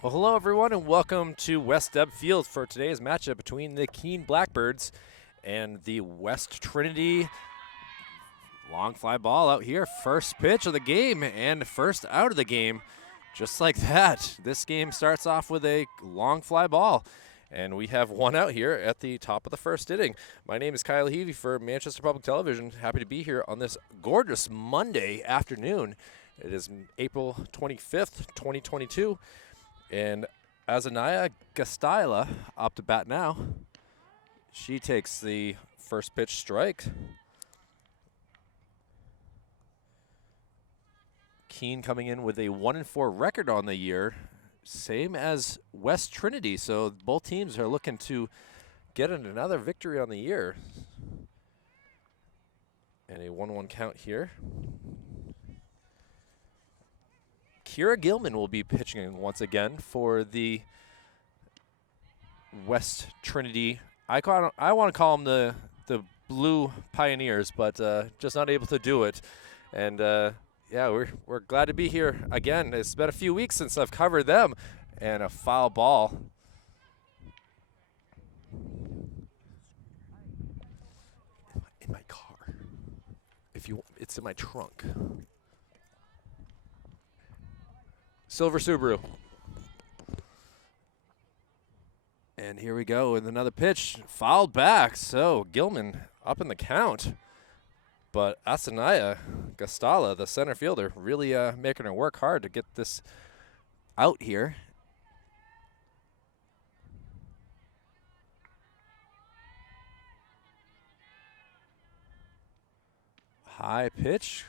Well, hello everyone, and welcome to West Deb Field for today's matchup between the Keene Blackbirds and the West Trinity. Long fly ball out here, first pitch of the game and first out of the game. Just like that, this game starts off with a long fly ball, and we have one out here at the top of the first inning. My name is Kyle Heavey for Manchester Public Television. Happy to be here on this gorgeous Monday afternoon. It is April 25th, 2022. And Azanaya Gastila up to bat now. She takes the first pitch strike. Keene coming in with a 1-4 record on the year, same as West Trinity. So both teams are looking to get another victory on the year. And a 1-1 count here. Kira Gilman will be pitching once again for the West Trinity. I want to call them the Blue Pioneers, but just not able to do it. And yeah, we're glad to be here again. It's been a few weeks since I've covered them, and a foul ball. In my car. It's in my trunk. Silver Subaru. And here we go with another pitch. Fouled back. So Gilman up in the count. But Asanaya Gastala, the center fielder, really making her work hard to get this out here. High pitch.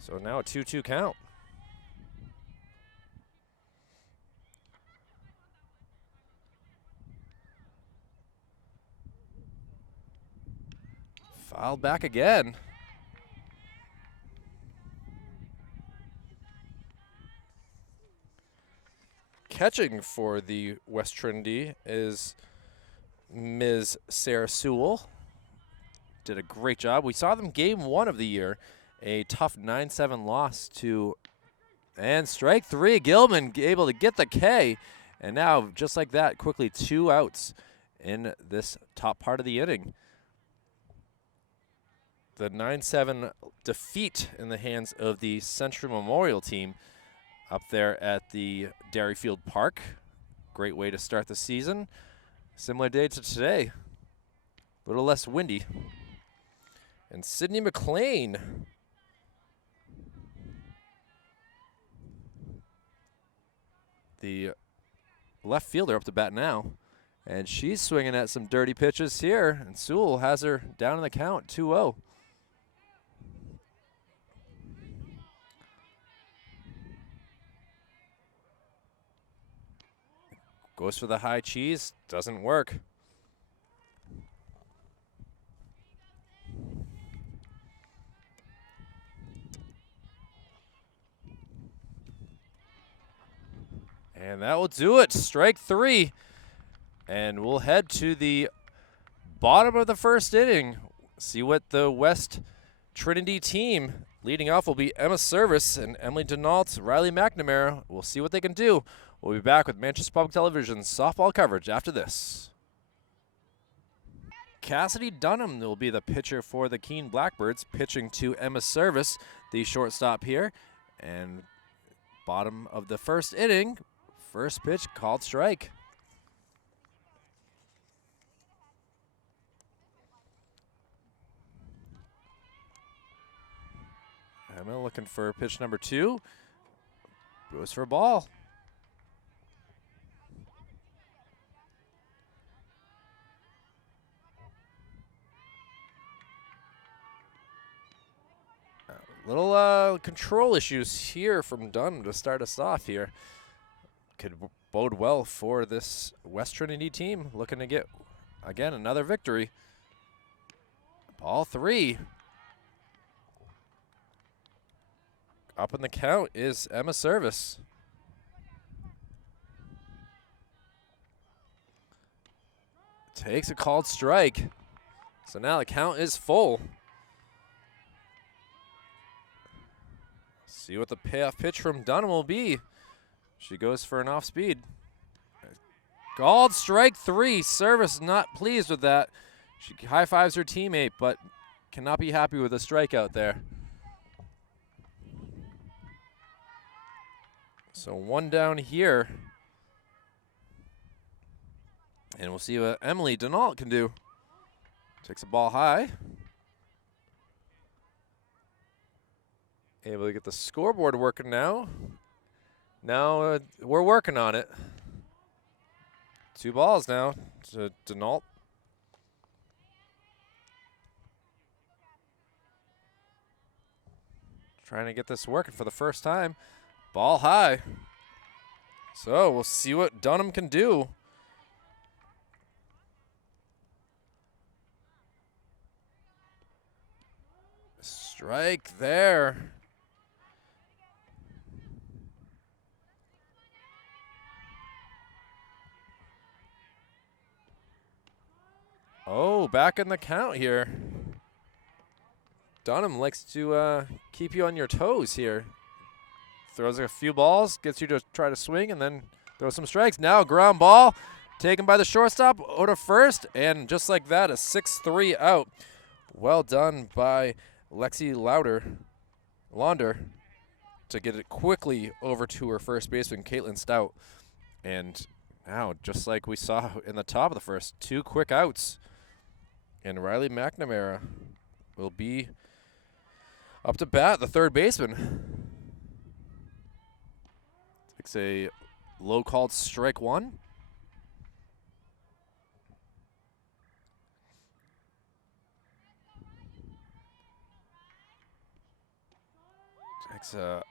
So now a 2-2 count. Fouled back again. Catching for the West Trinity is Ms. Sarah Sewell. Did a great job. We saw them game 1 of the year, a tough 9-7 loss to, and strike 3. Gilman able to get the K, and now just like that, quickly 2 outs in this top part of the inning. The 9-7 defeat in the hands of the Century Memorial team up there at the Dairy Field Park. Great way to start the season. Similar day to today. A little less windy. And Sydney McLean. The left fielder up to bat now. And she's swinging at some dirty pitches here. And Sewell has her down in the count, 2-0. Goes for the high cheese, doesn't work. And that will do it, strike 3. And we'll head to the bottom of the first inning. See what the West Trinity team leading off will be Emma Service and Emily Denault, Riley McNamara. We'll see what they can do. We'll be back with Manchester Public Television's softball coverage after this. Cassidy Dunham will be the pitcher for the Keene Blackbirds, pitching to Emma Service, the shortstop here. And bottom of the first inning, first pitch called strike. Emma looking for pitch number 2. Goes for a ball. Little control issues here from Dunn to start us off here. Could bode well for this West Trinity team, looking to get, again, another victory. Ball 3. Up in the count is Emma Service. Takes a called strike. So now the count is full. See what the payoff pitch from Dunham will be. She goes for an off speed. Called strike 3. Service not pleased with that. She high fives her teammate, but cannot be happy with a strikeout there. So 1 down here. And we'll see what Emily Denault can do. Takes the ball high. Able to get the scoreboard working now. Now we're working on it. 2 balls now to Denault. Trying to get this working for the first time. Ball high. So we'll see what Dunham can do. Strike there. Oh, back in the count here. Dunham likes to keep you on your toes here. Throws a few balls, gets you to try to swing, and then throw some strikes. Now ground ball taken by the shortstop, out to first, and just like that, a 6-3 out. Well done by Lexi Launder to get it quickly over to her first baseman, Caitlin Stout. And now, just like we saw in the top of the first, 2 quick outs. And Riley McNamara will be up to bat, the third baseman. Takes a low called strike 1. Takes a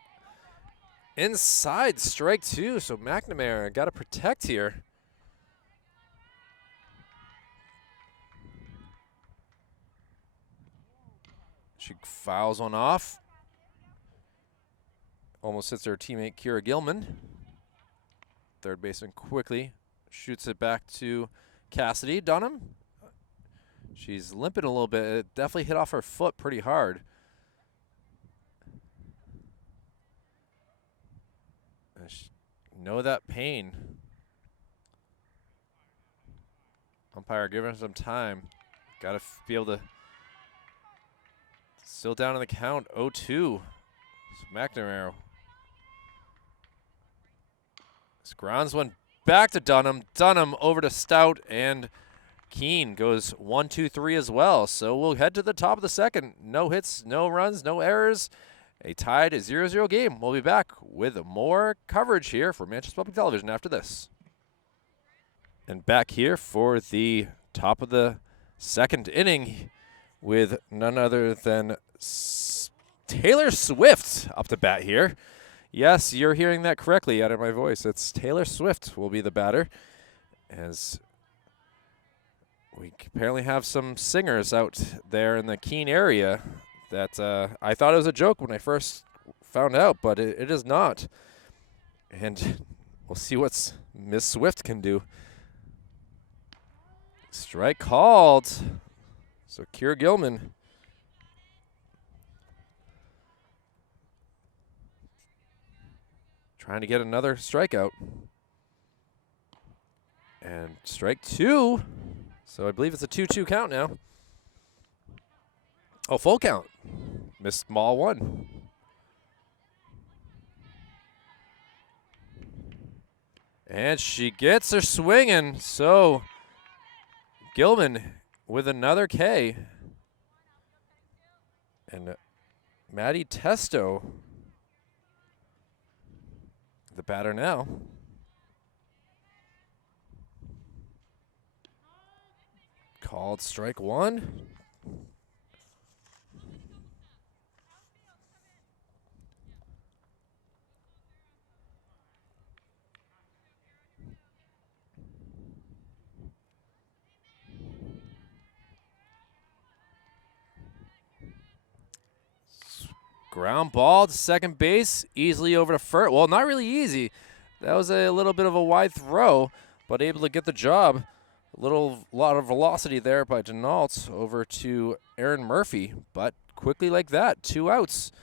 inside strike 2, so McNamara got to protect here. She fouls one off. Almost hits her teammate Kira Gilman. Third baseman quickly shoots it back to Cassidy Dunham. She's limping a little bit. It definitely hit off her foot pretty hard. Know that pain. Umpire giving her some time. Got to be able to. Still down in the count, 0-2. So McNamara. This grounds one back to Dunham. Dunham over to Stout, and Keene goes 1-2-3 as well. So we'll head to the top of the second. No hits, no runs, no errors. A tied 0-0 game. We'll be back with more coverage here for Manchester Public Television after this. And back here for the top of the second inning with none other than Taylor Swift up to bat here. Yes, you're hearing that correctly out of my voice. It's Taylor Swift will be the batter, as we apparently have some singers out there in the Keene area that I thought it was a joke when I first found out, but it is not. And we'll see what Miss Swift can do. Strike called. So Kira Gilman trying to get another strikeout. And strike 2. So I believe it's a 2-2 count now. Oh, full count. Missed ball 1. And she gets her swinging. So Gilman with another K. And Maddie Testo, the batter now. Called strike 1. Ground ball to second base, easily over to first. Well, not really easy. That was a little bit of a wide throw, but able to get the job. A lot of velocity there by Denault over to Aaron Murphy, but quickly like that, 2 outs.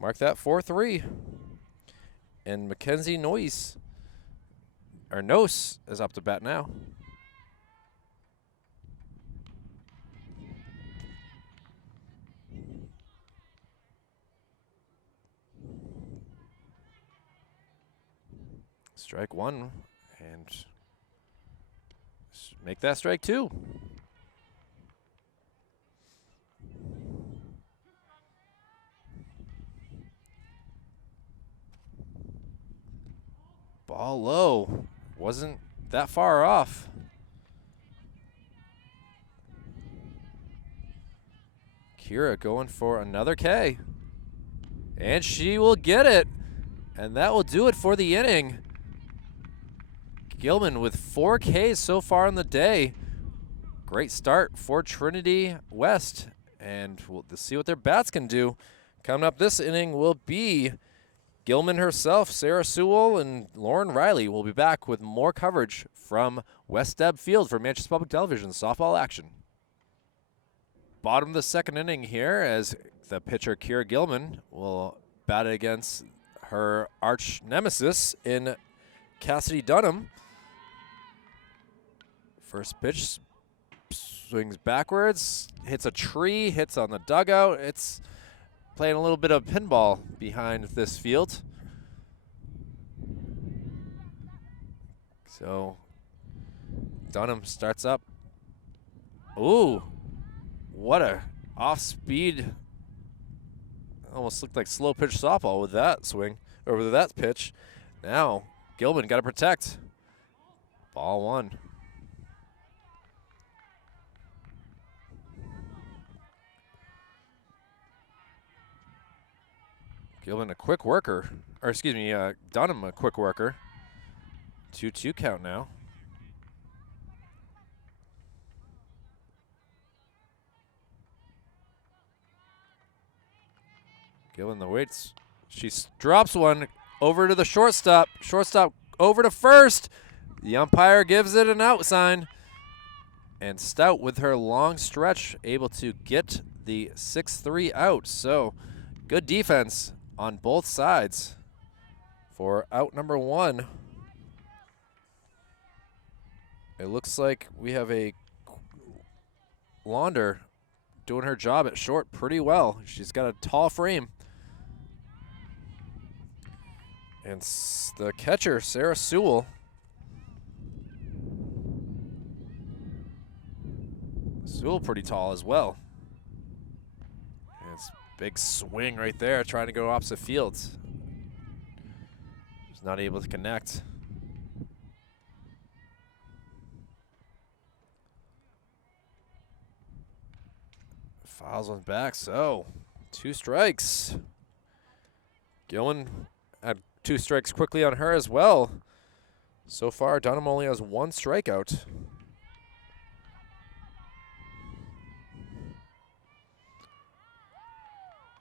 Mark that 4-3. And Mackenzie Noyes Nose is up to bat now. Strike one, and make that strike two. Ball low. Wasn't that far off. Kira going for another K. And she will get it. And that will do it for the inning. Gilman with 4 Ks so far in the day. Great start for Trinity West. And we'll see what their bats can do. Coming up this inning will be Gilman herself, Sarah Sewell, and Lauren Riley will be back with more coverage from West Deb Field for Manchester Public Television softball action. Bottom of the second inning here as the pitcher Kira Gilman will bat against her arch nemesis in Cassidy Dunham. First pitch swings backwards, hits a tree, hits on the dugout. It's playing a little bit of pinball behind this field. So Dunham starts up. Ooh, what a off-speed, almost looked like slow pitch softball with that swing, or with that pitch. Now Gilman got to protect. Ball one. Gilman a quick worker, or excuse me, Dunham a quick worker. 2-2 count now. Gilman the waits. She drops one over to the shortstop. Shortstop over to first. The umpire gives it an out sign. And Stout with her long stretch able to get the 6-3 out. So good defense on both sides for out number one. It looks like we have a Launder doing her job at short pretty well. She's got a tall frame. And the catcher, Sarah Sewell. Sewell pretty tall as well. And it's big swing right there, trying to go opposite fields. Just not able to connect. Fouls one back, so 2 strikes. Gilman had 2 strikes quickly on her as well. So far, Dunham only has 1 strikeout.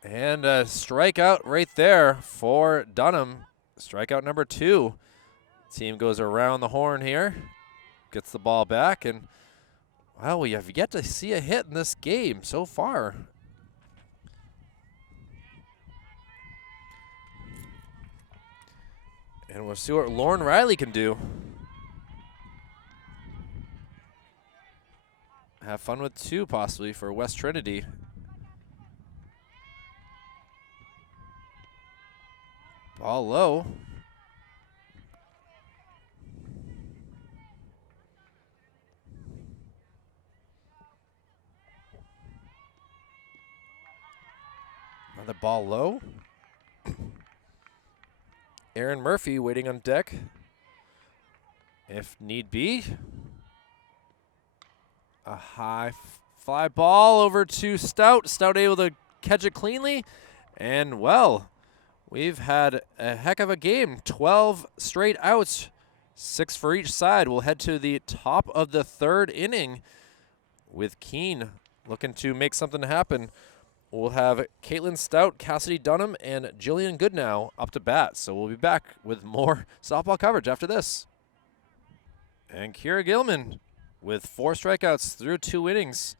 And a strikeout right there for Dunham. Strikeout number 2. Team goes around the horn here, gets the ball back, and well, we have yet to see a hit in this game so far. And we'll see what Lauren Riley can do. Have fun with 2 possibly for West Trinity. Ball low. Another ball low. Aaron Murphy waiting on deck if need be. A high fly ball over to Stout. Stout able to catch it cleanly. And well, we've had a heck of a game. 12 straight outs, 6 for each side. We'll head to the top of the 3rd inning with Keene looking to make something happen. We'll have Caitlin Stout, Cassidy Dunham, and Jillian Goodnow up to bat. So we'll be back with more softball coverage after this. And Kira Gilman with 4 strikeouts through 2 innings.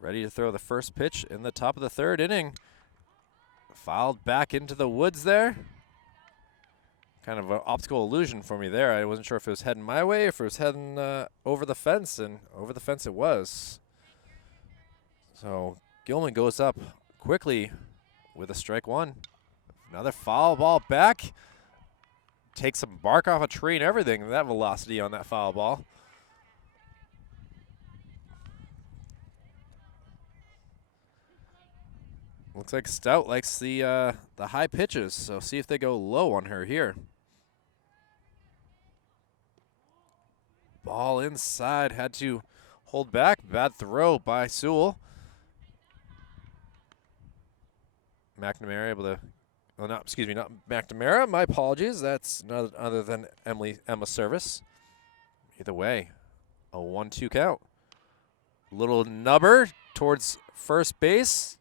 Ready to throw the first pitch in the top of the 3rd inning. Fouled back into the woods there. Kind of an optical illusion for me there. I wasn't sure if it was heading my way, if it was heading over the fence, and over the fence it was. So Gilman goes up quickly with a strike one. Another foul ball back. Takes some bark off a tree and everything, that velocity on that foul ball. Looks like Stout likes the high pitches, so see if they go low on her here. Ball inside, had to hold back. Bad throw by Sewell. McNamara able to, oh, not McNamara. My apologies. That's none other than Emma Service. Either way, a 1-2 count. Little nubber towards first base,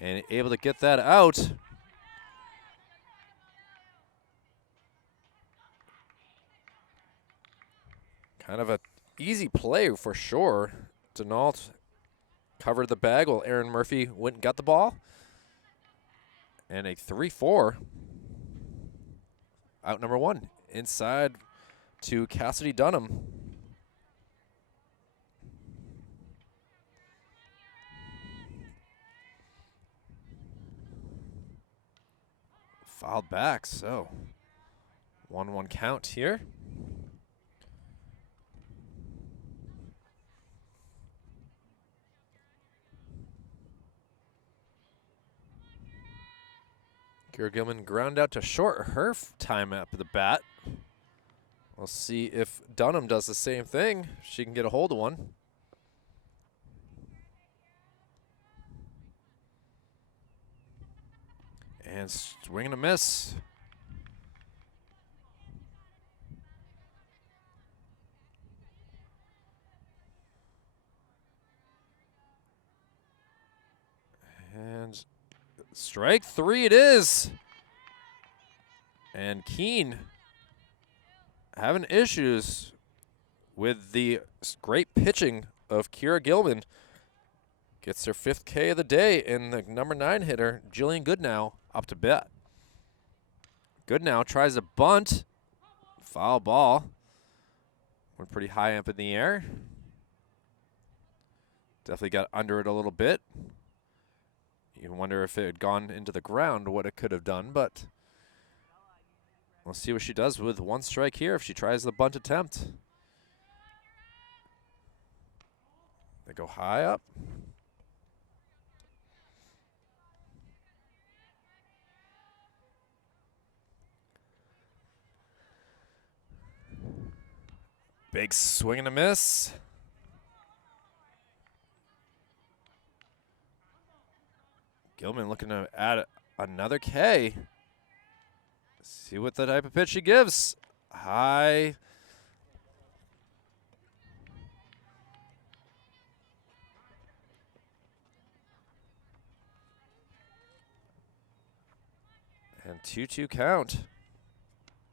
and able to get that out. Kind of a easy play for sure. Denault covered the bag while Aaron Murphy went and got the ball. And a 3-4. Out number one. Inside to Cassidy Dunham. Fouled back, so 1-1 count here. Kira Gilman ground out to short her time at the bat. We'll see if Dunham does the same thing. She can get a hold of one. And swing and a miss. And strike three it is. And Keene having issues with the great pitching of Kira Gilman. Gets her 5th K of the day, and the number 9 hitter, Jillian Goodnow, up to bat. Goodnow tries a bunt. Foul ball. Went pretty high up in the air. Definitely got under it a little bit. You wonder if it had gone into the ground, what it could have done, but we'll see what she does with one strike here if she tries the bunt attempt. They go high up. Big swing and a miss. Gilman looking to add another K. See what the type of pitch she gives. High. And 2-2 count.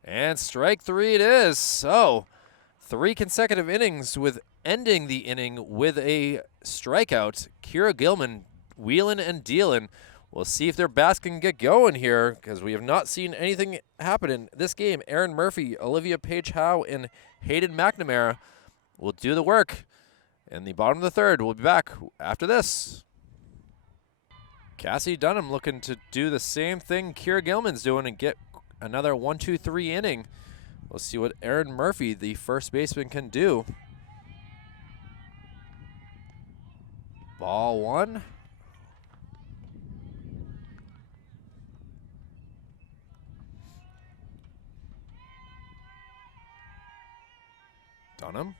And strike three it is. So 3 consecutive innings with ending the inning with a strikeout. Kira Gilman wheeling and dealing. We'll see if their bats can get going here, because we have not seen anything happen in this game. Aaron Murphy, Olivia Page-Howe, and Hayden McNamara will do the work. In the bottom of the third, we'll be back after this. Cassie Dunham looking to do the same thing Kira Gilman's doing and get another 1-2-3 inning. We'll see what Aaron Murphy, the first baseman, can do. Ball one. Dunham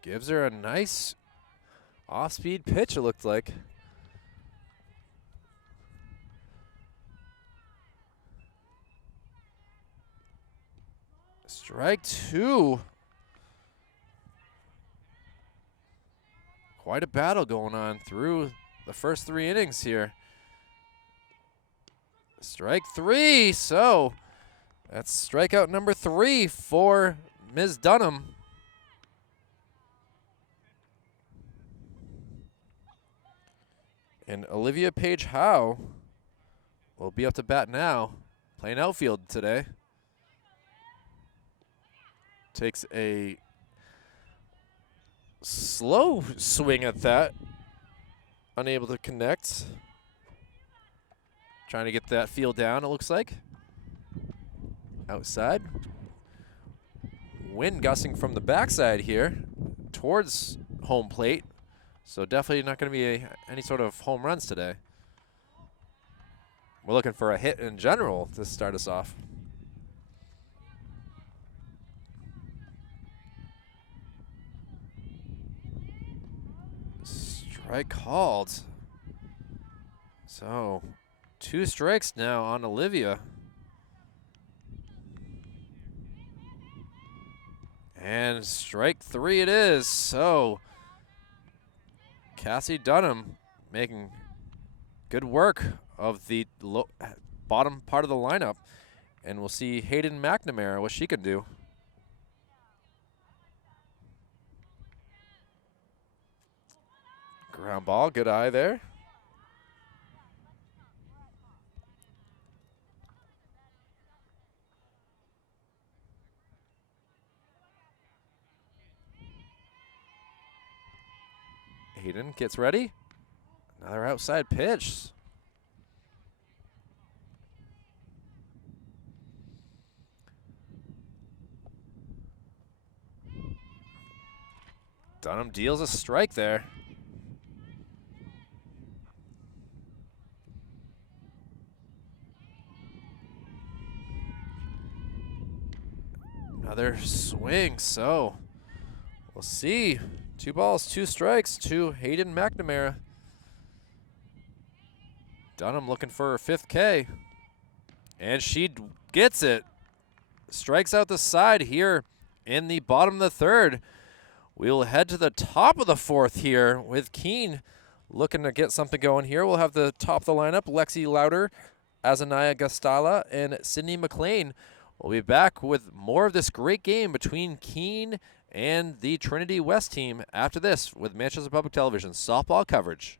gives her a nice off-speed pitch, it looked like. Strike two. Quite a battle going on through the first 3 innings here. Strike three, so that's strikeout number 3 for Ms. Dunham. And Olivia Page-Howe will be up to bat now, playing outfield today. takes a slow swing at that. Unable to connect. Trying to get that field down, it looks like. Outside. Wind gusting from the backside here towards home plate. So definitely not going to be any sort of home runs today. We're looking for a hit in general to start us off. Strike called. So 2 strikes now on Olivia. And strike 3 it is. So Cassie Dunham making good work of the bottom part of the lineup. And we'll see Hayden McNamara, what she can do. Ground ball, good eye there. Hayden gets ready. Another outside pitch. Dunham deals a strike there. Another swing, so we'll see. 2 balls, 2 strikes to Hayden McNamara. Dunham looking for her 5th K. And she gets it. Strikes out the side here in the bottom of the 3rd. We'll head to the top of the 4th here with Keene looking to get something going here. We'll have the top of the lineup, Lexi Louder, Azanaya Gastala, and Sydney McLean. We'll be back with more of this great game between Keene and the Trinity West team after this with Manchester Public Television softball coverage.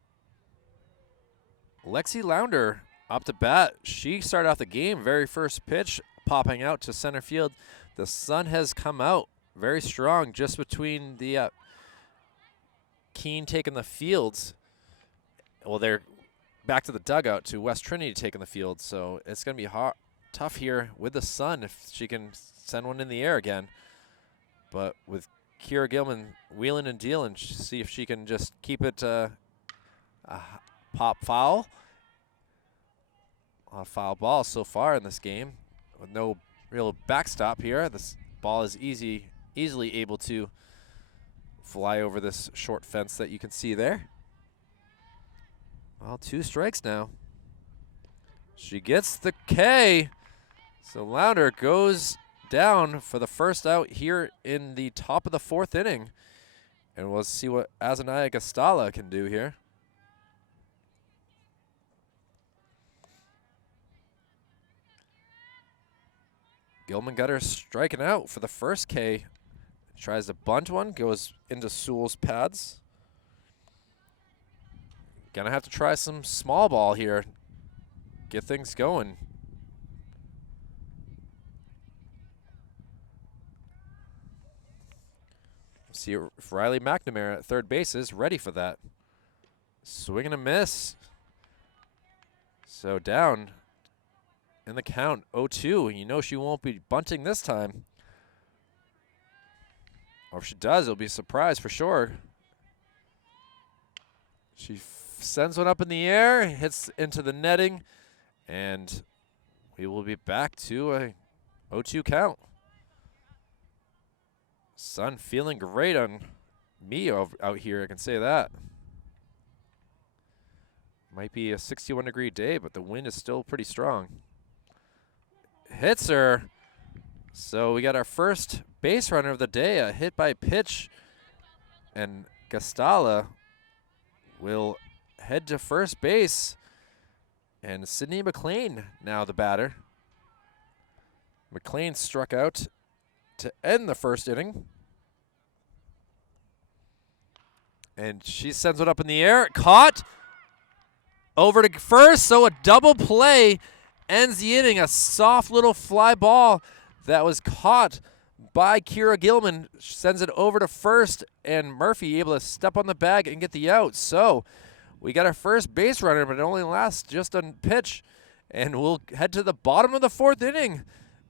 Lexi Lounder up to bat. She started off the game, very first pitch, popping out to center field. The sun has come out very strong just between the Keene taking the fields. Well, they're back to the dugout to West Trinity taking the field, so it's going to be hot. Tough here with the sun if she can send one in the air again. But with Kira Gilman wheeling and dealing, see if she can just keep it a pop foul. A foul ball so far in this game with no real backstop here. This ball is easily able to fly over this short fence that you can see there. Well, 2 strikes now. She gets the K. So Lounder goes down for the first out here in the top of the 4th inning. And we'll see what Azanaya Gastala can do here. Gilman got her striking out for the first K. Tries to bunt one, goes into Sewell's pads. Gonna have to try some small ball here. Get things going. See if Riley McNamara at 3rd base is ready for that. Swing and a miss. So down in the count, 0-2. You know she won't be bunting this time. Or if she does, it'll be a surprise for sure. She sends one up in the air, hits into the netting, and we will be back to a 0-2 count. Sun feeling great on me out here, I can say that. Might be a 61-degree day, but the wind is still pretty strong. Hits her. So we got our first base runner of the day, a hit by pitch. And Gastala will head to first base. And Sydney McLean now the batter. McLean struck out to end the first inning. And she sends it up in the air. Caught. Over to first, so a double play ends the inning. A soft little fly ball that was caught by Kira Gilman, sends it over to first, and Murphy able to step on the bag and get the out. So we got our first base runner, but it only lasts just a pitch, and we'll head to the bottom of the 4th inning.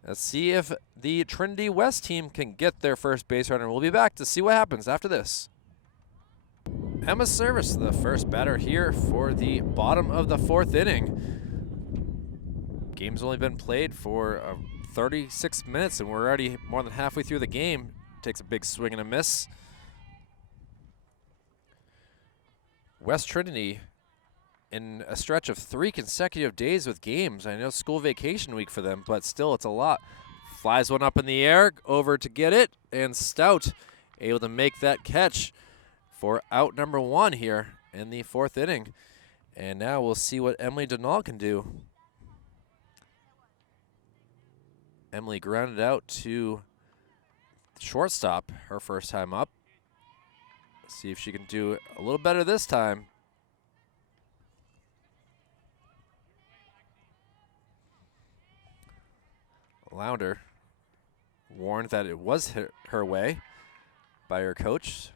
Let's see if the Trinity West team can get their first base runner. We'll be back to see what happens after this. Emma Service, the first batter here for the bottom of the 4th inning. Game's only been played for 36 minutes, and we're already more than halfway through the game. Takes a big swing and a miss. West Trinity in a stretch of 3 consecutive days with games. I know school vacation week for them, but still it's a lot. Flies one up in the air, over to get it, and Stout able to make that catch for out number 1 here in the 4th inning. And now we'll see what Emily Donal can do. Emily grounded out to shortstop her first time up. See if she can do a little better this time. Lounder warned that it was hit her way by her coach.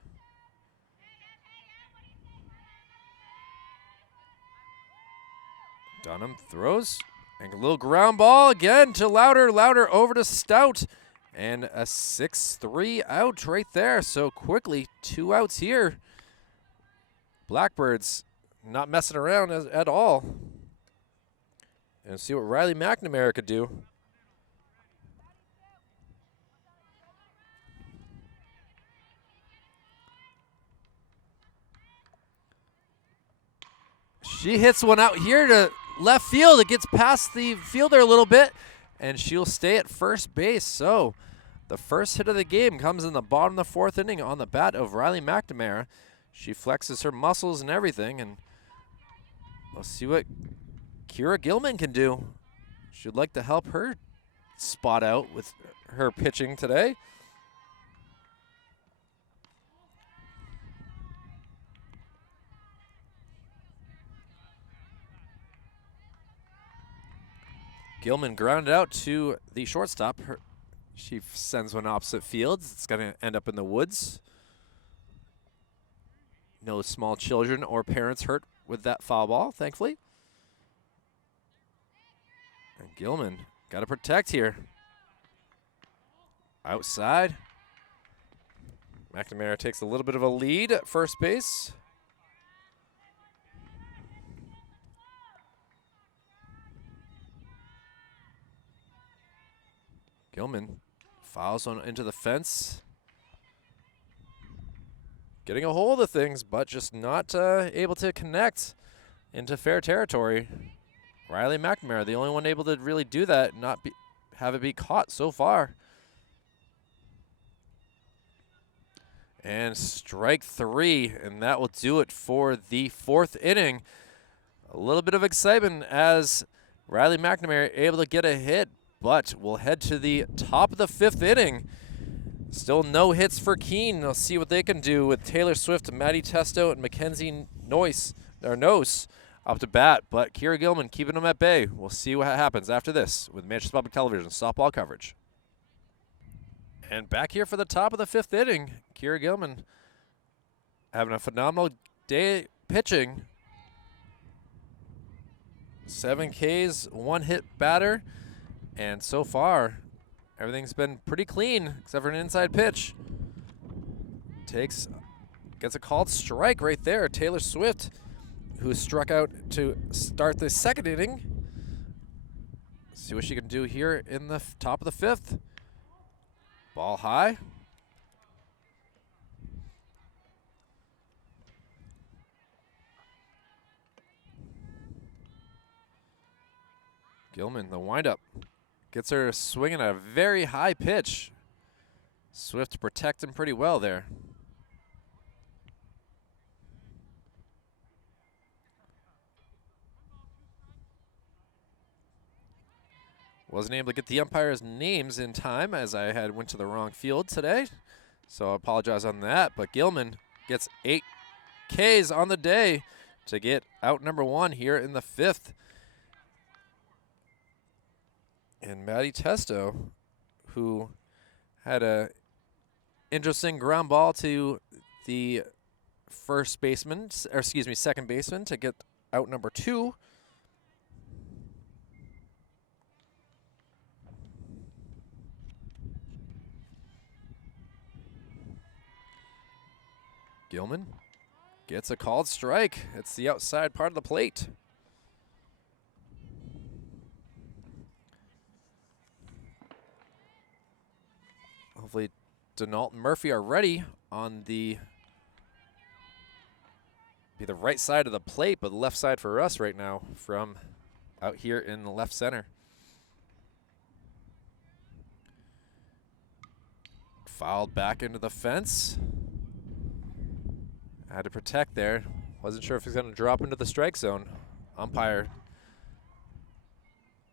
Dunham throws, and a little ground ball again to Louder. Louder over to Stout, and a 6-3 out right there. So quickly, 2 outs here. Blackbirds not messing around at all. And see what Riley McNamara could do. She hits one out here to left field. It gets past the fielder a little bit, and she'll stay at first base. So the first hit of the game comes in the bottom of the 4th inning on the bat of Riley McNamara. She flexes her muscles and everything, and we'll see what Kira Gilman can do. She'd like to help her spot out with her pitching today. Gilman grounded out to the shortstop. She sends one opposite fields. It's going to end up in the woods. No small children or parents hurt with that foul ball, thankfully. And Gilman got to protect here. Outside. McNamara takes a little bit of a lead at first base. Gilman fouls one into the fence. Getting a hold of things, but just not able to connect into fair territory. Riley McNamara, the only one able to really do that, have it be caught so far. And strike 3, and that will do it for the 4th inning. A little bit of excitement as Riley McNamara able to get a hit, but we'll head to the top of the 5th inning. Still no hits for Keene. We'll see what they can do with Taylor Swift, Maddie Testo, and Mackenzie Nose up to bat. But Kira Gilman keeping them at bay. We'll see what happens after this with Manchester Public Television softball coverage. And back here for the top of the 5th inning, Kira Gilman having a phenomenal day pitching. 7 Ks, 1 hit batter. And so far, everything's been pretty clean except for an inside pitch. Gets a called strike right there. Taylor Swift, who struck out to start the 2nd inning. See what she can do here in the top of the 5th. Ball high. Gilman, the windup. Gets her swinging at a very high pitch. Swift protecting pretty well there. Wasn't able to get the umpires' names in time as I went to the wrong field today. So I apologize on that. But Gilman gets 8 Ks on the day to get out number 1 here in the 5th. And Maddie Testo, who had a interesting ground ball to the first baseman, or excuse me, second baseman to get out number 2. Gilman gets a called strike. It's the outside part of the plate. Hopefully Denault and Murphy are ready on the right side of the plate, but the left side for us right now from out here in the left center. Fouled back into the fence. Had to protect there. Wasn't sure if he's going to drop into the strike zone. Umpire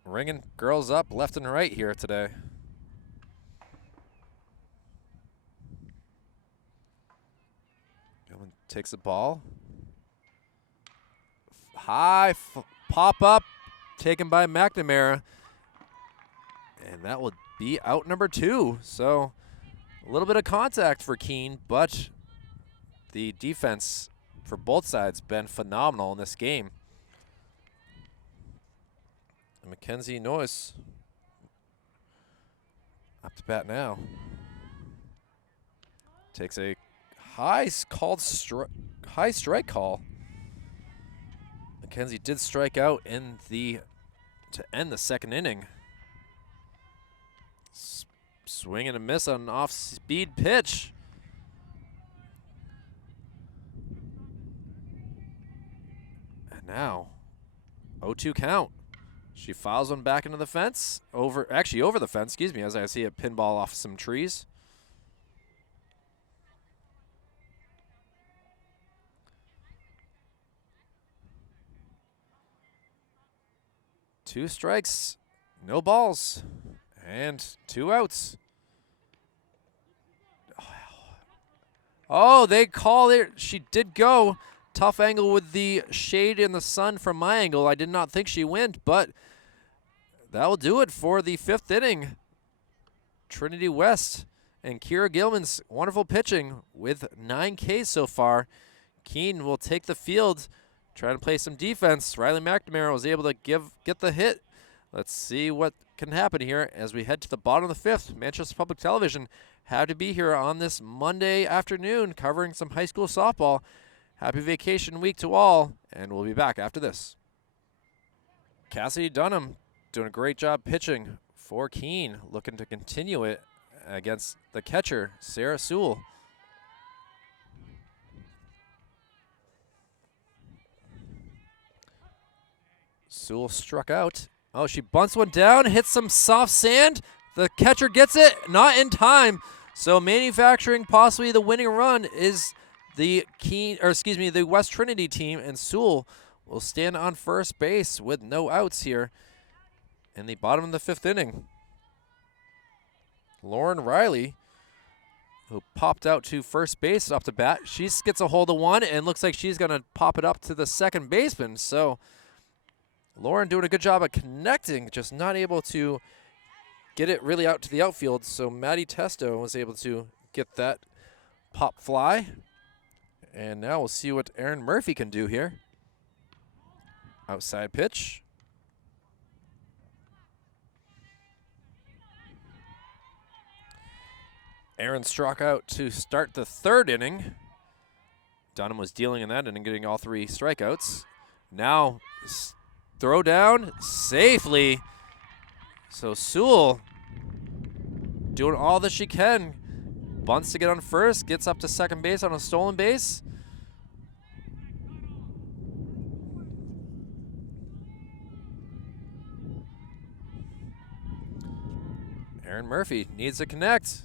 ringing girls up left and right here today. Gilman takes the ball. High pop up taken by McNamara. And that will be out number 2. So a little bit of contact for Keene, but the defense for both sides been phenomenal in this game. And Mackenzie Noyes up to bat now. Takes a high strike call. Mackenzie did strike out in to end the second inning. Swing and a miss on an off-speed pitch. And now, 0-2 count. She fouls one back into the fence, over the fence, excuse me, as I see a pinball off some trees. Two strikes, no balls, and 2 outs. Oh, they call it. She did go. Tough angle with the shade in the sun from my angle. I did not think she went, but that will do it for the 5th inning. Trinity West and Kira Gilman's wonderful pitching with 9 Ks so far. Keene will take the field, trying to play some defense. Riley McNamara was able to get the hit. Let's see what can happen here as we head to the bottom of the 5th. Manchester Public Television had to be here on this Monday afternoon covering some high school softball. Happy vacation week to all, and we'll be back after this. Cassidy Dunham doing a great job pitching for Keene, looking to continue it against the catcher, Sarah Sewell. Sewell struck out. Oh, she bunts one down, hits some soft sand. The catcher gets it, not in time. So manufacturing possibly the winning run is the the West Trinity team, and Sewell will stand on first base with no outs here in the bottom of the 5th inning. Lauren Riley, who popped out to first base up to bat, she gets a hold of one and looks like she's going to pop it up to the second baseman. So Lauren doing a good job at connecting, just not able to get it really out to the outfield. So Maddie Testo was able to get that pop fly. And now we'll see what Erin Murphy can do here. Outside pitch. Erin struck out to start the 3rd inning. Dunham was dealing in that and getting all 3 strikeouts. Now throw down safely. So Sewell doing all that she can. Bunts to get on first, gets up to second base on a stolen base. Erin Murphy needs to connect.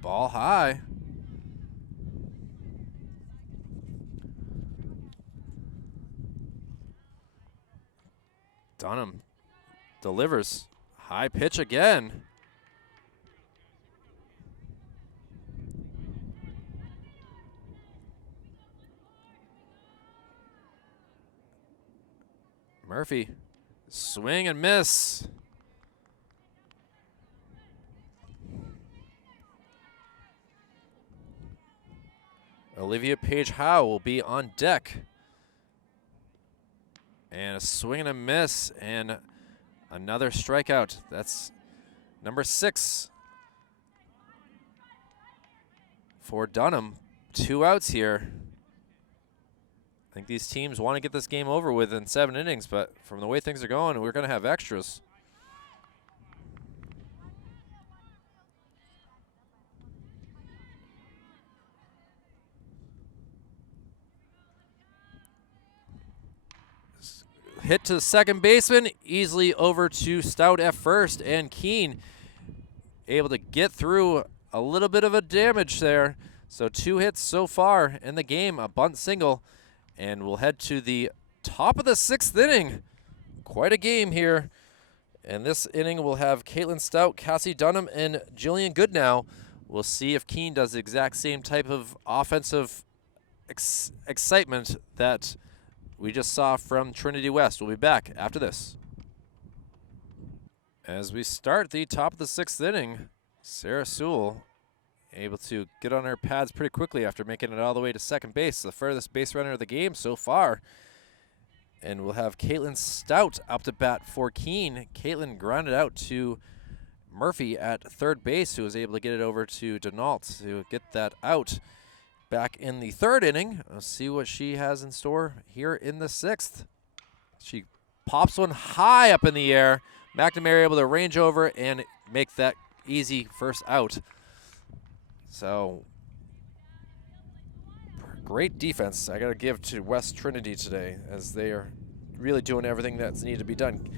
Ball high. Dunham delivers. High pitch again. Murphy, swing and miss. Olivia Page Howe will be on deck. And a swing and a miss, and another strikeout. That's number 6 for Dunham. 2 outs here. I think these teams want to get this game over with in 7 innings, but from the way things are going, we're going to have extras. Hit to the second baseman, easily over to Stout at first, and Keene able to get through a little bit of a damage there. So 2 hits so far in the game, a bunt single, and we'll head to the top of the 6th inning. Quite a game here. And this inning will have Caitlin Stout, Cassie Dunham, and Jillian Goodnow. We'll see if Keene does the exact same type of offensive excitement that we just saw from Trinity West. We'll be back after this. As we start the top of the 6th inning, Sarah Sewell able to get on her pads pretty quickly after making it all the way to second base, the furthest base runner of the game so far. And we'll have Caitlin Stout up to bat for Keene. Caitlin grounded out to Murphy at third base, who was able to get it over to Denault to get that out. Back in the 3rd inning, let's see what she has in store here in the 6th. She pops one high up in the air. McNamara able to range over and make that easy first out. So, great defense I got to give to West Trinity today, as they are really doing everything that's needed to be done.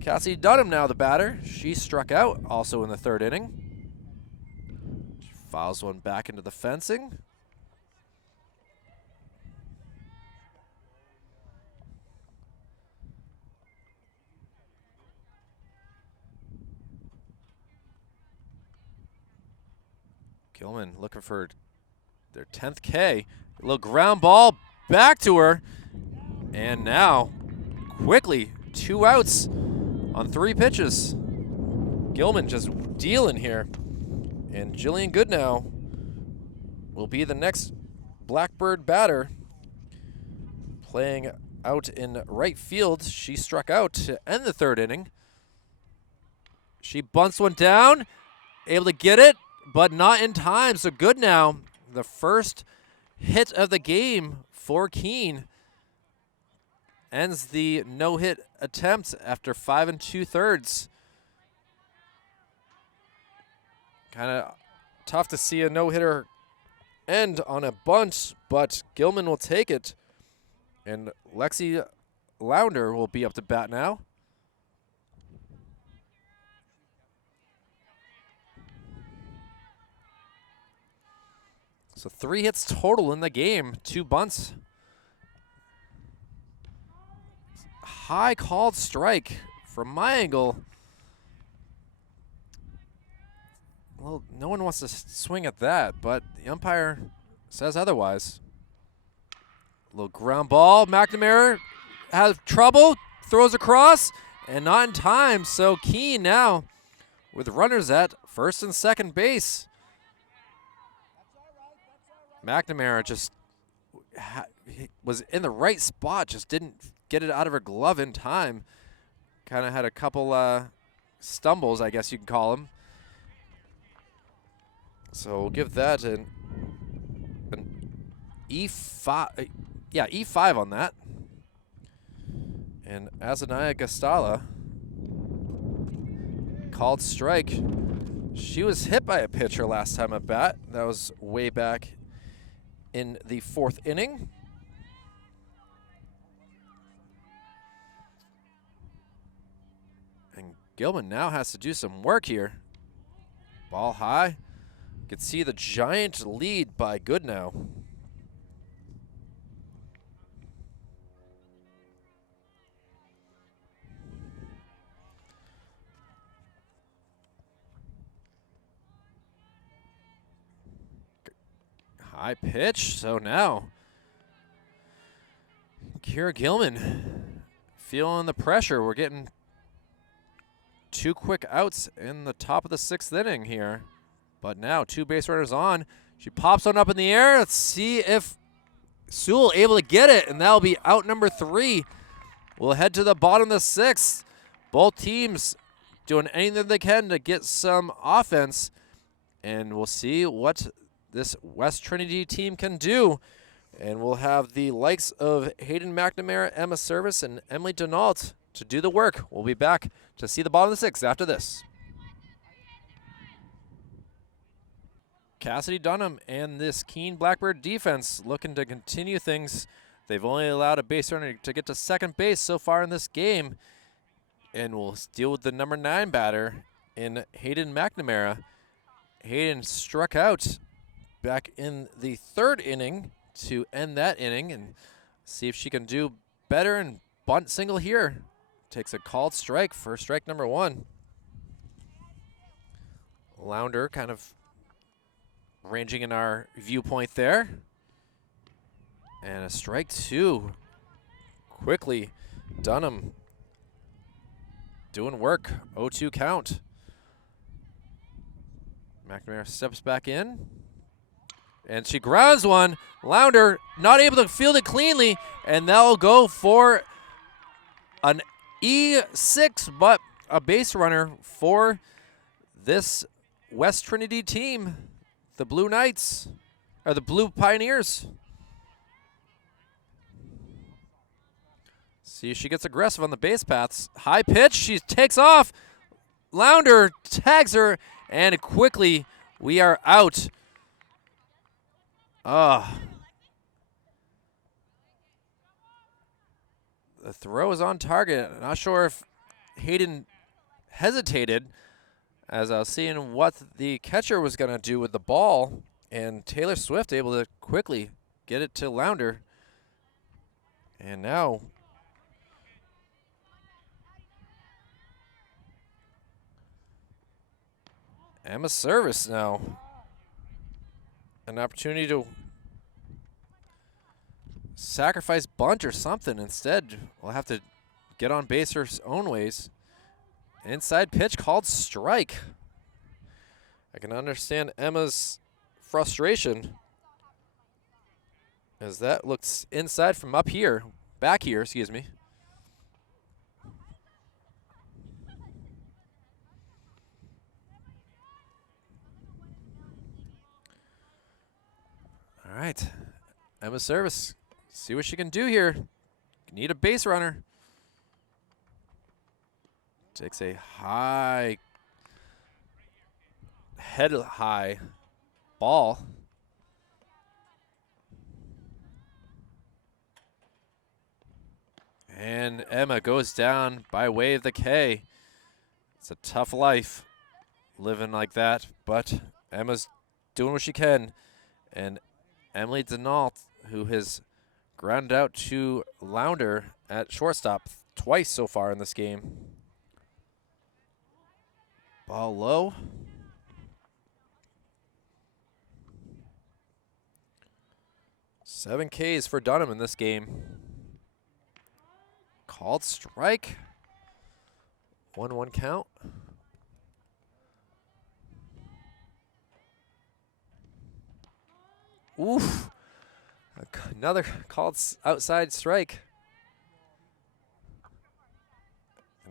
Cassie Dunham now the batter. She struck out also in the 3rd inning. She fouls one back into the fencing. Gilman looking for their 10th K. A little ground ball back to her. And now, quickly, 2 outs on 3 pitches. Gilman just dealing here. And Jillian Goodnow will be the next Blackbird batter. Playing out in right field. She struck out to end the 3rd inning. She bunts one down, able to get it, but not in time. So Goodnow, the first hit of the game for Keene, ends the no-hit attempt after 5 2/3. Kind of tough to see a no-hitter end on a bunt, but Gilman will take it. And Lexi Lounder will be up to bat now. So 3 hits total in the game, 2 bunts. High called strike from my angle. Well, no one wants to swing at that, but the umpire says otherwise. A little ground ball. McNamara has trouble, throws across, and not in time. So Keene now with runners at first and second base. McNamara just was in the right spot, just didn't get it out of her glove in time. Kind of had a couple stumbles, I guess you can call them. So we'll give that an E5. Yeah, E5 on that. And Azanaya Gastala called strike. She was hit by a pitcher last time at bat. That was way back in the 4th inning. And Gilman now has to do some work here. Ball high. You can see the giant lead by Goodnow. High pitch, so now Kira Gilman feeling the pressure. We're getting 2 quick outs in the top of the 6th inning here. But now 2 base runners on. She pops one up in the air. Let's see if Sewell able to get it, and that'll be out number 3. We'll head to the bottom of the 6th. Both teams doing anything they can to get some offense, and we'll see what this West Trinity team can do. And we'll have the likes of Hayden McNamara, Emma Service, and Emily Denault to do the work. We'll be back to see the bottom of the 6th after this. Cassidy Dunham and this Keene Blackbird defense looking to continue things. They've only allowed a base runner to get to second base so far in this game. And we'll deal with the number 9 batter in Hayden McNamara. Hayden struck out back in the 3rd inning to end that inning, and see if she can do better and bunt single here. Takes a called strike for strike number 1. Lounder kind of ranging in our viewpoint there. And a strike 2. Quickly, Dunham doing work. 0-2 count. McNamara steps back in. And she grounds one. Lounder not able to field it cleanly. And that'll go for an E6, but a base runner for this West Trinity team. The Blue Knights, or the Blue Pioneers. See if she gets aggressive on the base paths. High pitch, she takes off. Lounder tags her, and quickly we are out. The throw is on target. Not sure if Hayden hesitated, as I was seeing what the catcher was going to do with the ball, and Taylor Swift able to quickly get it to Lounder. And now Emma Service now. An opportunity to sacrifice bunt or something. Instead, we'll have to get on base her own ways. Inside pitch called strike. I can understand Emma's frustration, as that looks inside from up here, back here, excuse me. All right, Emma Service, see what she can do here. Need a base runner. Takes a high, head high ball. And Emma goes down by way of the K. It's a tough life living like that, but Emma's doing what she can. And Emily Denault, who has grounded out to Lounder at shortstop twice so far in this game. Ball low. Seven Ks for Dunham in this game. Called strike. 1-1 count. Oof. Another called outside strike.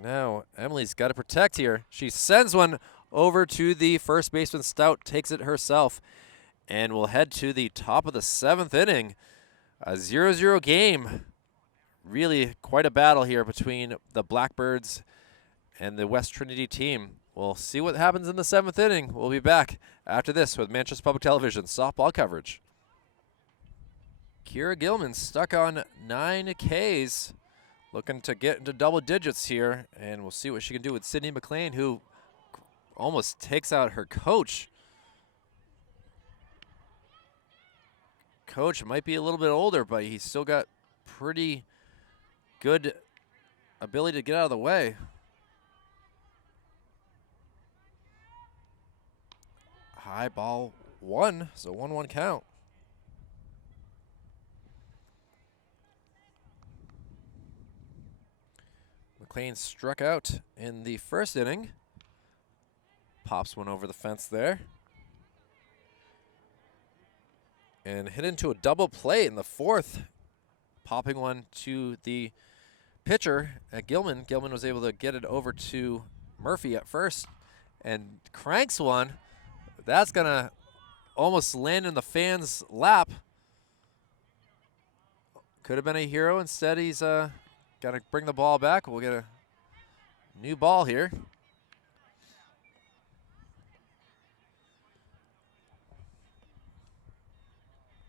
Now Emily's got to protect here. She sends one over to the first baseman. Stout takes it herself. And we'll head to the top of the 7th inning. A 0-0 game. Really quite a battle here between the Blackbirds and the West Trinity team. We'll see what happens in the 7th inning. We'll be back after this with Manchester Public Television softball coverage. Kira Gilman stuck on 9 Ks. Looking to get into double digits here, and we'll see what she can do with Sydney McLean, who almost takes out her coach. Coach might be a little bit older, but he's still got pretty good ability to get out of the way. High ball 1, so 1-1 count. McLean struck out in the first inning. Pops one over the fence there. and hit into a double play in the fourth, popping one to the pitcher at Gilman. Gilman was able to get it over to Murphy at first and cranks one. That's going to almost land in the fan's lap. Could have been a hero. Instead, he's got to bring the ball back. We'll get a new ball here.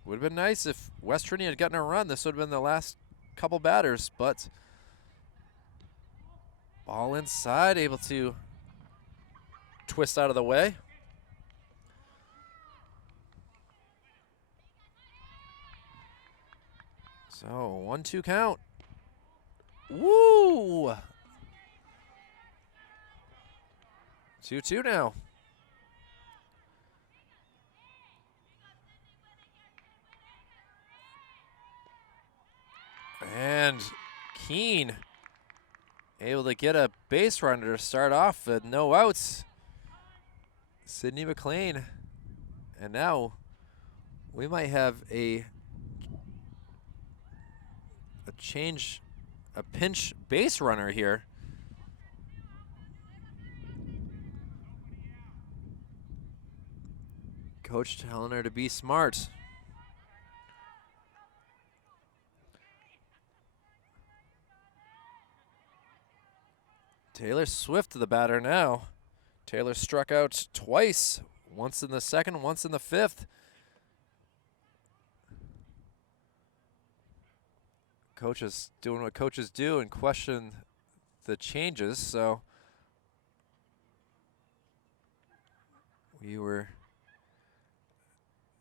Would have been nice if West Trinity had gotten a run. This would have been the last couple batters, but ball inside, able to twist out of the way. So 1-2 count. Woo! 2-2 now. And Keene able to get a base runner to start off with no outs. Sidney McLean. And now we might have a pinch base runner here. Coach telling her to be smart. Taylor Swift, the batter now. Taylor struck out twice, once in the second, once in the fifth. Coach is doing what coaches do and question the changes, so we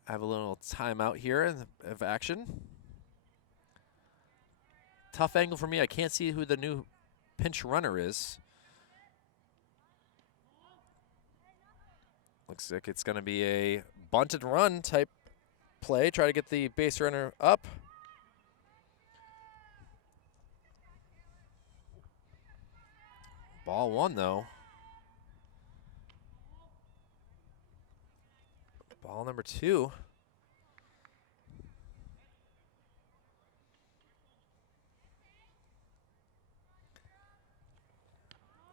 have a little timeout here of action. Tough angle for me. I can't see who the new pinch runner is. Looks like it's going to be a bunted run type play. Try to get the base runner up. Ball one, though. Ball number 2.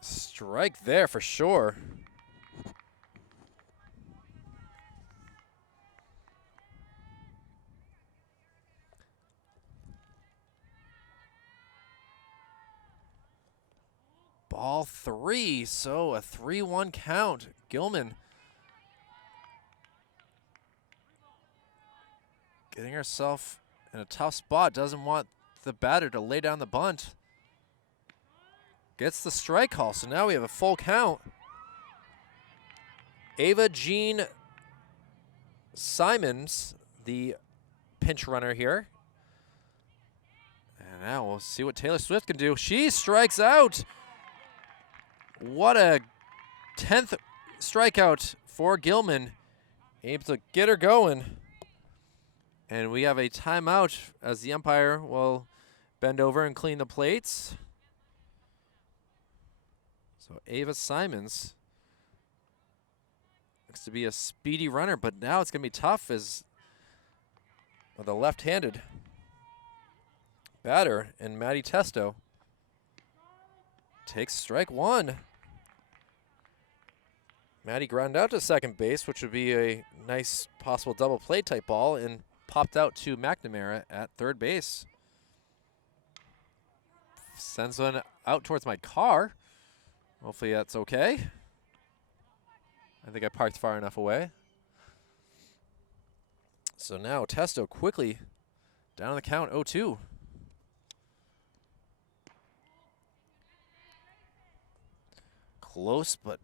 Strike there for sure. Ball 3, so a 3-1 count. Gilman getting herself in a tough spot. Doesn't want the batter to lay down the bunt. Gets the strike call, so now we have a full count. Ava Jean Simons, the pinch runner here. And now we'll see what Taylor Swift can do. She strikes out. What a 10th strikeout for Gilman. Able to get her going. And we have a timeout as the umpire will bend over and clean the plates. So Ava Simons looks to be a speedy runner, but now it's going to be tough as with a left-handed batter, and Maddie Testo takes strike 1. Maddie ground out to second base, which would be a nice possible double play type ball, and popped out to McNamara at third base. Sends one out towards my car. Hopefully that's okay. I think I parked far enough away. So now Testo quickly down the count, 0-2. Close, but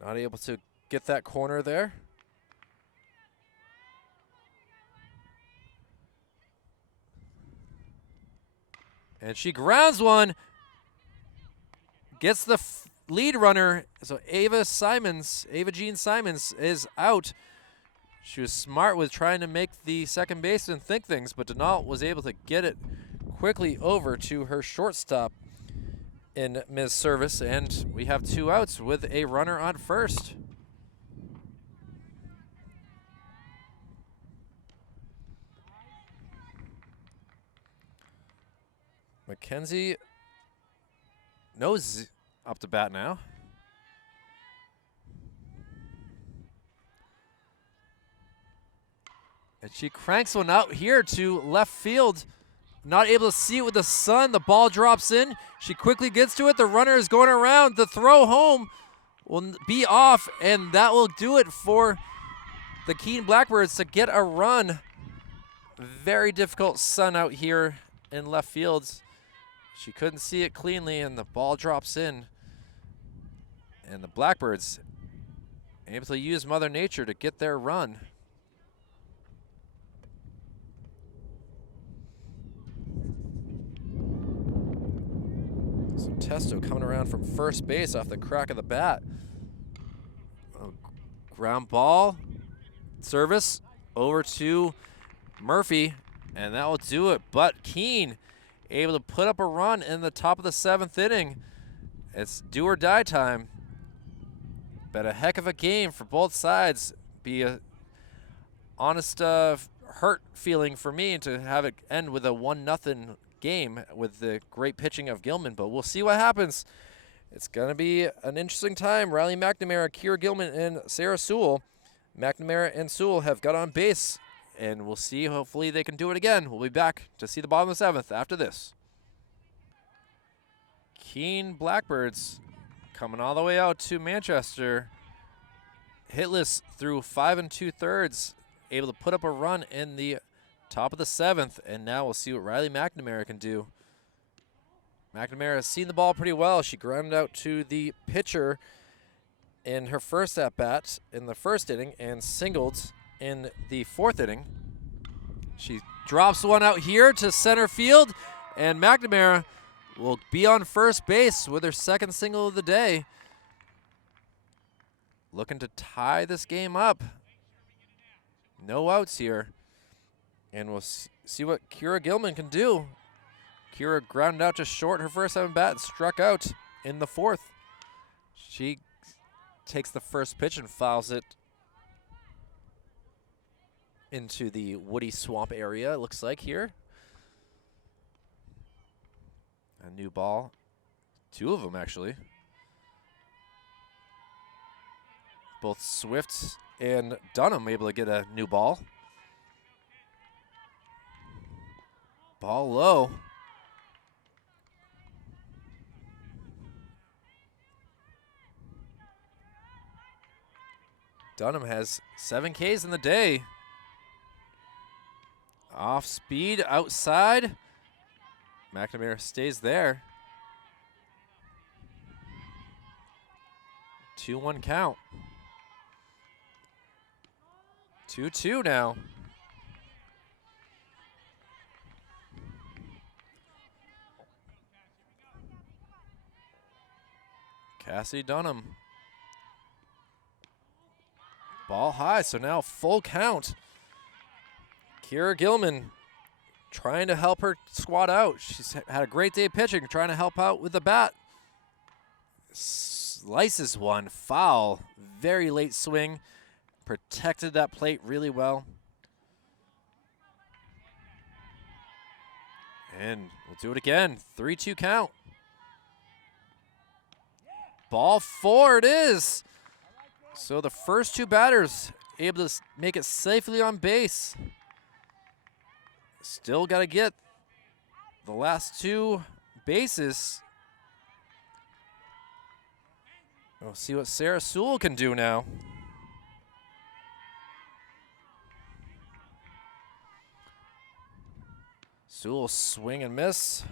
not able to get that corner there. And she grounds one. Gets the lead runner. So Ava Jean Simons is out. She was smart with trying to make the second baseman think things, but Denault was able to get it quickly over to her shortstop in Ms. Service, and we have 2 outs with a runner on first. Mackenzie knows up to bat now. And she cranks one out here to left field. Not able to see it with the sun. The ball drops in. She quickly gets to it. The runner is going around. The throw home will be off, and that will do it for the Keene Blackbirds to get a run. Very difficult sun out here in left field. She couldn't see it cleanly, and the ball drops in. And the Blackbirds able to use Mother Nature to get their run. So Testo coming around from first base off the crack of the bat. Ground ball, service over to Murphy, and that will do it. But Keene able to put up a run in the top of the 7th inning. It's do or die time. But a heck of a game for both sides. Be a honest hurt feeling for me to have it end with a 1-0 game with the great pitching of Gilman, but we'll see what happens. It's going to be an interesting time. Riley McNamara, Kira Gilman, and Sarah Sewell. McNamara and Sewell have got on base, and we'll see. Hopefully they can do it again. We'll be back to see the bottom of the 7th after this. Keene Blackbirds coming all the way out to Manchester. Hitless through 5 2/3, able to put up a run in the top of the 7th, and now we'll see what Riley McNamara can do. McNamara has seen the ball pretty well. She grounded out to the pitcher in her first at-bat in the 1st inning and singled in the 4th inning. She drops one out here to center field, and McNamara will be on first base with her 2nd single of the day. Looking to tie this game up. No outs here. And we'll see what Kira Gilman can do. Kira grounded out to short her first at-bat and struck out in the 4th. She takes the first pitch and fouls it into the woody swamp area, it looks like here. A new ball. 2 of them, actually. Both Swift and Dunham able to get a new ball. Ball low. Dunham has 7 Ks in the day. Off speed, outside. McNamara stays there. 2-1 count. 2-2 now. Cassie Dunham. Ball high, so now full count. Kira Gilman trying to help her squad out. She's had a great day pitching, trying to help out with the bat. Slices one, foul. Very late swing. Protected that plate really well. And we'll do it again. 3-2 count. Ball 4 it is. So the first 2 batters able to make it safely on base. Still got to get the last 2 bases. We'll see what Sarah Sewell can do now. Sewell swing and miss.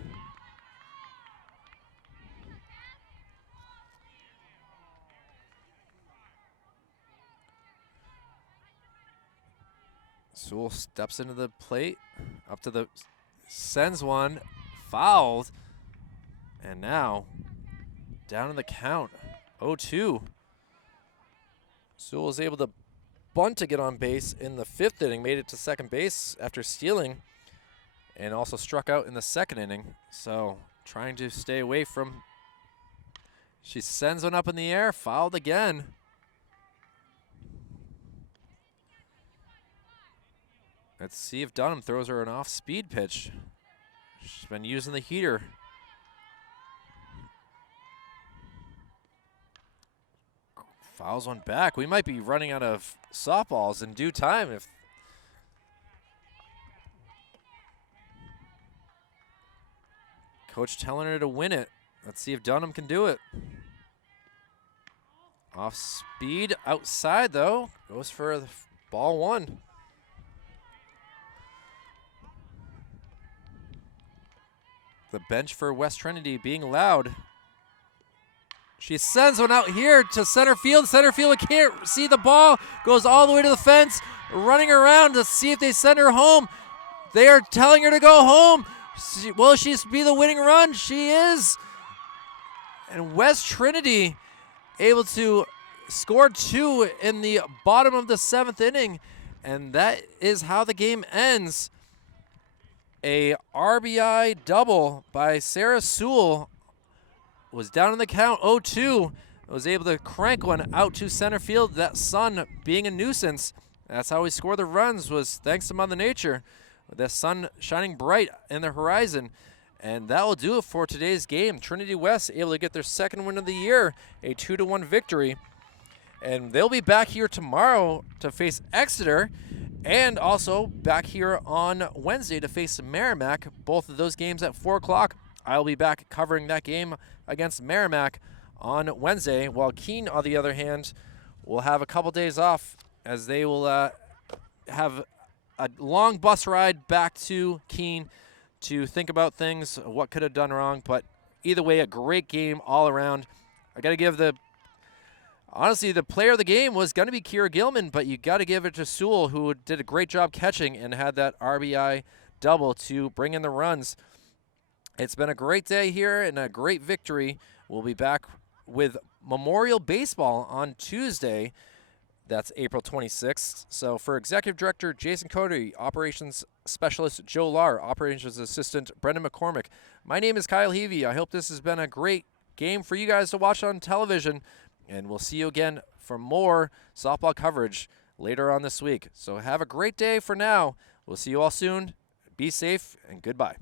Sewell steps into the plate, up to the, sends one, fouled, and now down in the count, 0-2. Sewell was able to bunt to get on base in the 5th inning, made it to second base after stealing, and also struck out in the 2nd inning. So trying to stay away from, she sends one up in the air, fouled again. Let's see if Dunham throws her an off-speed pitch. She's been using the heater. Fouls one back. We might be running out of softballs in due time if coach telling her to win it. Let's see if Dunham can do it. Off speed, outside though. Goes for the ball one. The bench for West Trinity being loud. She sends one out here to center field. Center field can't see the ball. Goes all the way to the fence, running around to see if they send her home. They are telling her to go home. Will she be the winning run? She is. And West Trinity able to score 2 in the bottom of the 7th inning. And that is how the game ends. A RBI double by Sarah Sewell was down in the count 0-2. Was able to crank one out to center field. That sun being a nuisance. That's how we score the runs, was thanks to Mother Nature. The sun shining bright in the horizon. And that will do it for today's game. Trinity West able to get their 2nd win of the year, a 2-1 victory. And they'll be back here tomorrow to face Exeter, and also back here on Wednesday to face Merrimack. Both of those games at 4 o'clock. I'll be back covering that game against Merrimack on Wednesday, while Keene, on the other hand, will have a couple days off as they will have a long bus ride back to Keene to think about things, what could have done wrong. But either way, a great game all around. I got to give honestly, the player of the game was going to be Kira Gilman, but you got to give it to Sewell, who did a great job catching and had that RBI double to bring in the runs. It's been a great day here and a great victory. We'll be back with Memorial Baseball on Tuesday. That's April 26th. So for Executive Director Jason Cody, Operations Specialist Joe Lahr, Operations Assistant Brendan McCormick, my name is Kyle Heavey. I hope this has been a great game for you guys to watch on television. And we'll see you again for more softball coverage later on this week. So have a great day for now. We'll see you all soon. Be safe and goodbye.